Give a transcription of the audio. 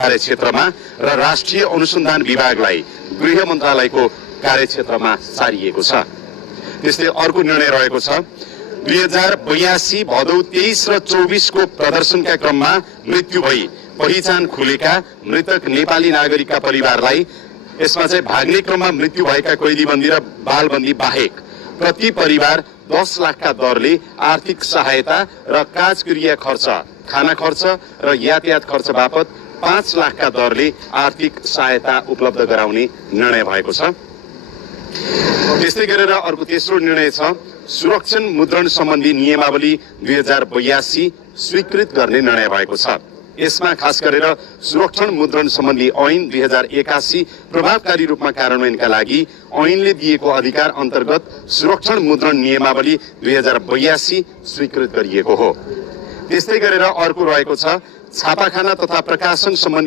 कार्यक्षेत्रमा र राष्ट्रिय अनुसन्धान विभागलाई गृह मन्त्रालयको कार्यक्षेत्रमा सारिएको छ। त्यस्तै अर्को निर्णय रहेको छ 2082 भदौ 23 र 24 को प्रदर्शनका क्रममा मृत्यु भई पहिचान खुलेका मृतक नेपाली नागरिकका परिवारलाई यसमा चाहिँ भाग्ने क्रममा मृत्यु भएका कैदीबन्दी र बालबन्दी बाहेक प्रति परिवार 10 लाखका दरले आर्थिक सहायता र काजक्रिया खर्च, खाना खर्च र यातायात खर्च बापत 5 लाखका दरले आर्थिक सहायता उपलब्ध गराउने निर्णय भएको छ। त्यस्तै गरेर अर्को तेस्रो निर्णय छ सुरक्षण मुद्रण सम्बन्धी नियमावली 2082 स्वीकृत गर्ने निर्णय भएको छ। यसमा खास गरेर सुरक्षण मुद्रण सम्बन्धी ऐन 2081 प्रभावकारी रूपमा कार्यान्वयनका लागि ऐनले दिएको अधिकार अन्तर्गत सुरक्षण मुद्रण नियमावली 2082 स्वीकृत गरिएको हो। त्यस्तै गरेर अर्को रहेको छ छापाखाना तथा प्रकाशन सम्बन्धी